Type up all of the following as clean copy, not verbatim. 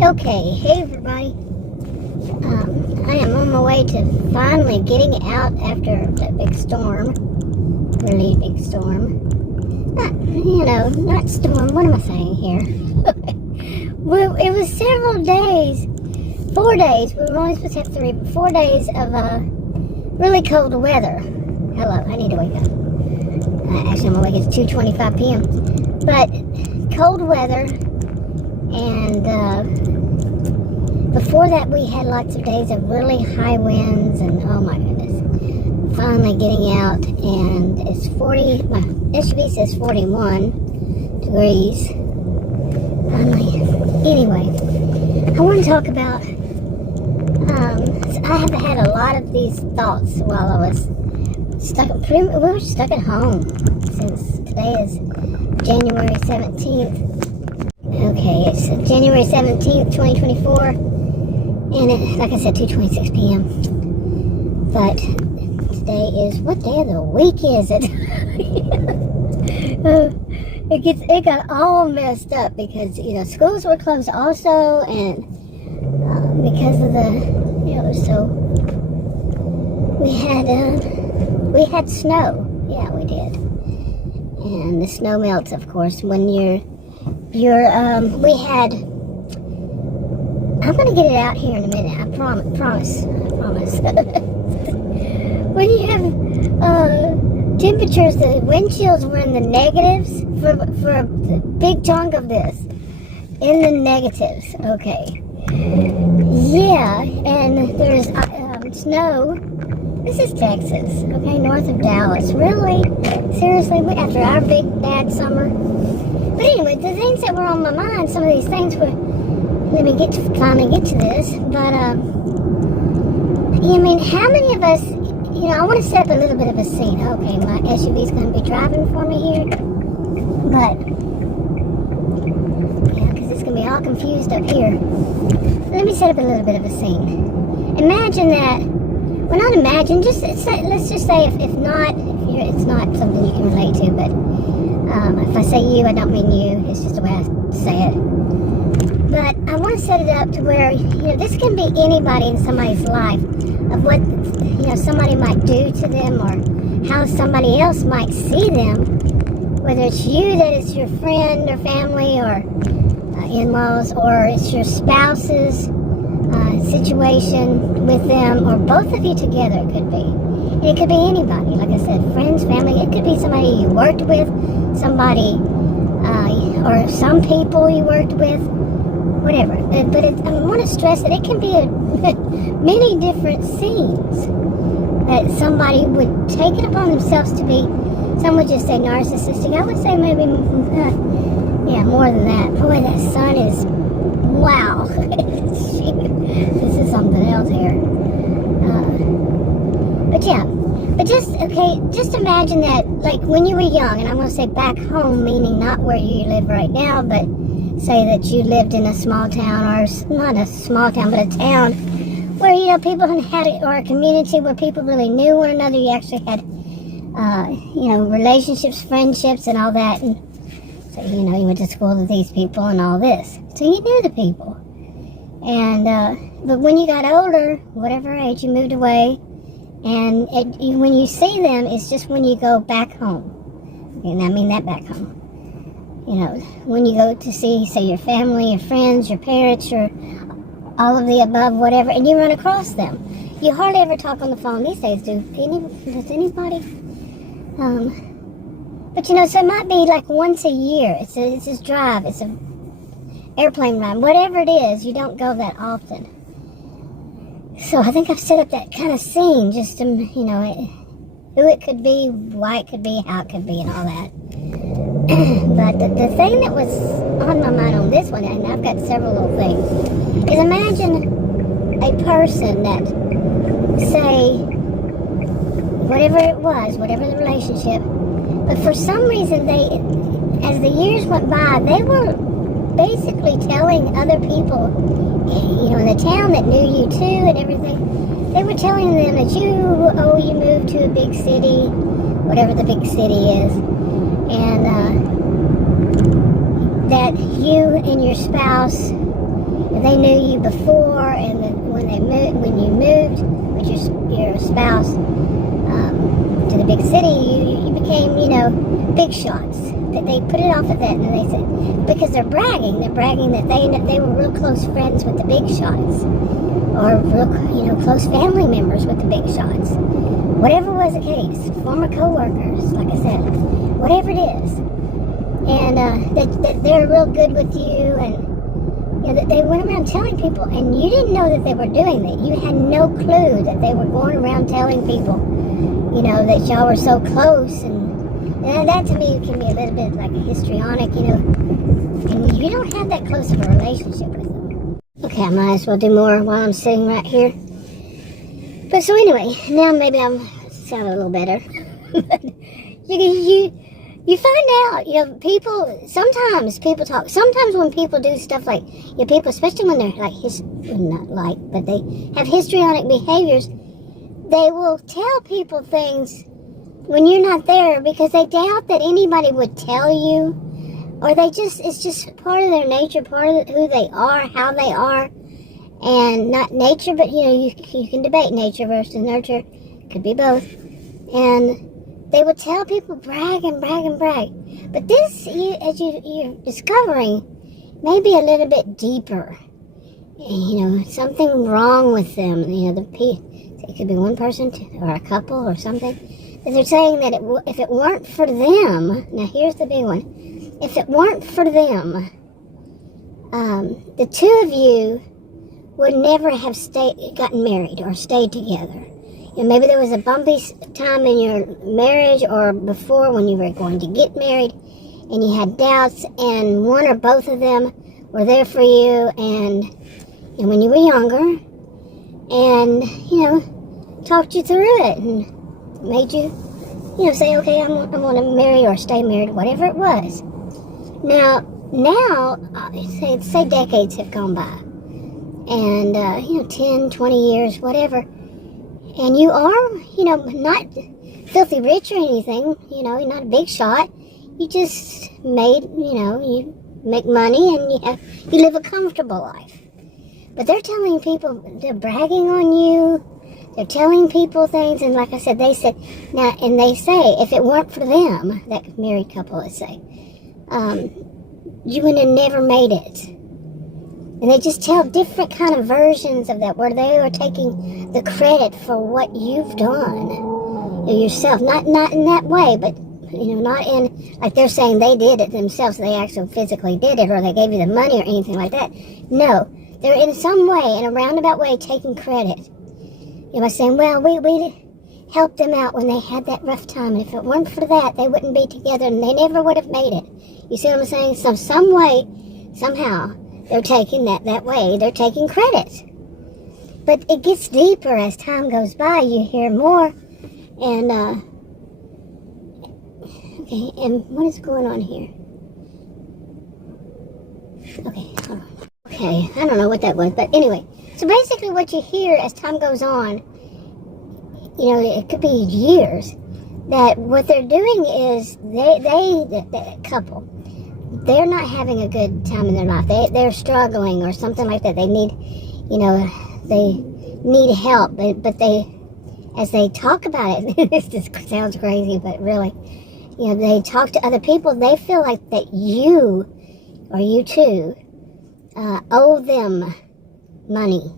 Okay, hey everybody. I am on my way to finally getting out after that big storm. Really big storm. Not storm. What am I saying here? Well, it was several days. 4 days. We were only supposed to have 3, but 4 days of really cold weather. Hello, I need to wake up. Actually, I'm awake. It's 2:25 p.m. But cold weather, and before that we had lots of days of really high winds, and oh my goodness. Finally getting out, and it's 40, my SUV says 41 degrees. Finally. Anyway, I want to talk about, I have had a lot of these thoughts while I was we were stuck at home since today is January 17th. Okay, it's January 17th, 2024, and it, like I said, 2:26 p.m. But today is, what day of the week is it? It got all messed up because, schools were closed also, and because of the, so we had snow. Yeah, we did. And the snow melts, of course, when we had, I'm going to get it out here in a minute, I promise. When you have temperatures, the wind chills were in the negatives for a big chunk of this. In the negatives, okay. Yeah, and there's snow. This is Texas, okay, north of Dallas. Really? Seriously? After our big bad summer? But anyway, the things that were on my mind, some of these things were, let me finally get to this, but, how many of us, I want to set up a little bit of a scene. Okay, my SUV's going to be driving for me here, but, because it's going to be all confused up here. Let me set up a little bit of a scene. Imagine that, well, not imagine, let's just say, if it's not something you can relate to, but if I say you, I don't mean you, it's just the way I say it. But I want to set it up to where, this can be anybody in somebody's life, of what, somebody might do to them, or how somebody else might see them, whether it's you, that it's your friend or family, or in-laws, or it's your spouse's situation with them, or both of you together. It could be. And it could be anybody, like I said, friends, family. It could be somebody you worked with, somebody, or some people you worked with, whatever. But I want to stress that it can be many different scenes that somebody would take it upon themselves to be. Some would just say narcissistic. I would say maybe, more than that. Boy, that sun is, wow. This is something else here. But just imagine that, like when you were young, and I'm going to say back home, meaning not where you live right now, but say that you lived in a small town, or not a small town, but a town where, people had it, or a community where people really knew one another. You actually had, relationships, friendships, and all that. And so, you went to school with these people and all this. So you knew the people. And, but when you got older, whatever age, you moved away. And when you see them, it's just when you go back home. And I mean that back home. When you go to see, say, your family, your friends, your parents, your all of the above, whatever, and you run across them. You hardly ever talk on the phone these days, does anybody? But so it might be like once a year. It's this drive, it's a airplane ride, whatever it is, you don't go that often. So I think I've set up that kind of scene just to, who it could be, why it could be, how it could be, and all that. But the thing that was on my mind on this one, and I've got several little things, is imagine a person that, say, whatever it was, whatever the relationship, but for some reason as the years went by, they were basically telling other people, in the town that knew you too and everything, they were telling them that you moved to a big city, whatever the big city is, and that you and your spouse, they you before, and then when you moved with your spouse to the big city, you became, big shots. That they put it off at that, and they said, because they're bragging that they were real close friends with the big shots, or real, close family members with the big shots. Whatever was the case, former co-workers, like I said, whatever it is, and that they're real good with you, and that they went around telling people, and you didn't know that they were doing that. You had no clue that they were going around telling people, that y'all were so close, and that to me can be a little bit like a histrionic, and you don't have that close of a relationship with them. Okay, I might as well do more while I'm sitting right here. But so anyway, now maybe I'm sound a little better. you find out, people, sometimes people talk, sometimes when people do stuff like, people, especially when they're like, they have histrionic behaviors, they will tell people things when you're not there because they doubt that anybody would tell you, or it's just part of their nature, part of who they are, how they are, and not nature, but you can debate nature versus nurture, could be both, and they would tell people brag and brag and brag, but this, as you're discovering, may be a little bit deeper, something wrong with them, it could be one person or a couple or something. They're saying that if it weren't for them, now here's the big one, if it weren't for them, the two of you would never have gotten married or stayed together. Maybe there was a bumpy time in your marriage or before when you were going to get married and you had doubts, and one or both of them were there for you and when you were younger, and talked you through it and made you, say, okay, I'm going to marry or stay married, whatever it was. Now, say decades have gone by, and, 10, 20 years, whatever, and you are, not filthy rich or anything, you're not a big shot, you just made, you make money and you live a comfortable life. But they're telling people, they're bragging on you, they're telling people things, and like I said, they say, if it weren't for them, that married couple, let's say, you would have never made it. And they just tell different kind of versions of that, where they are taking the credit for what you've done yourself. Not in that way, but, not in, like they're saying they did it themselves, they actually physically did it, or they gave you the money or anything like that. No, they're in some way, in a roundabout way, taking credit. By saying, well, we helped them out when they had that rough time, and if it weren't for that, they wouldn't be together, and they never would have made it. You see what I'm saying? So some way, somehow, they're taking that way. They're taking credit. But it gets deeper as time goes by. You hear more, and, okay, and what is going on here? Okay, hold on. Okay, I don't know what that was, but anyway. So basically what you hear as time goes on, it could be years, that what they're doing is the couple, they're not having a good time in their life. They're struggling or something like that. They need, they need help, but as they talk about it, this just sounds crazy, but really, they talk to other people, they feel like that you too, owe them money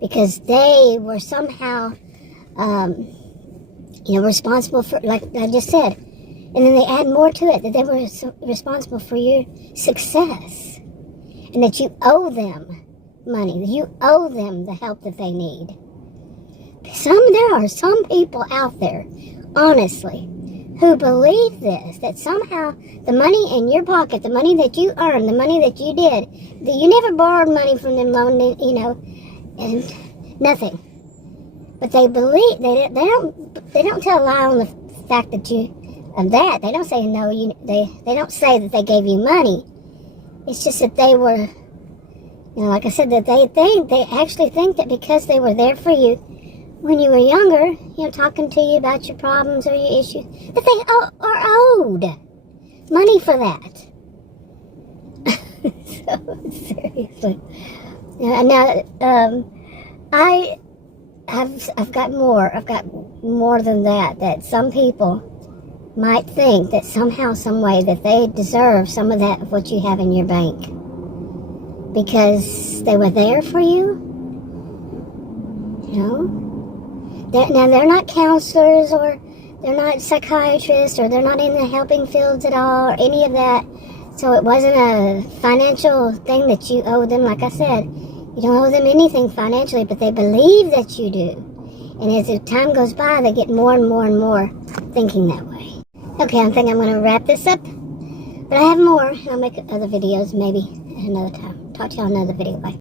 because they were somehow, responsible for, like I just said, and then they add more to it, that they were responsible for your success, and that you owe them money, that you owe them the help that they need. There are some people out there, honestly, who believe this, that somehow the money in your pocket, the money that you earned, the money that you did, that you never borrowed money from them, loaned it, and nothing. But they believe, they don't tell a lie on the fact that they don't say no, they don't say that they gave you money. It's just that they were, like I said, that they actually think that because they were there for you when you were younger, talking to you about your problems or your issues, that they are owed money for that. So, seriously. I've got more. I've got more than that. That some people might think that somehow, some way, that they deserve some of that of what you have in your bank because they were there for you. You know, they're not counselors, or they're not psychiatrists, or they're not in the helping fields at all, or any of that. So it wasn't a financial thing that you owe them. Like I said, you don't owe them anything financially, but they believe that you do. And as the time goes by, they get more and more and more thinking that way. Okay, I think I'm going to wrap this up. But I have more. I'll make other videos maybe at another time. Talk to y'all in another video. Bye.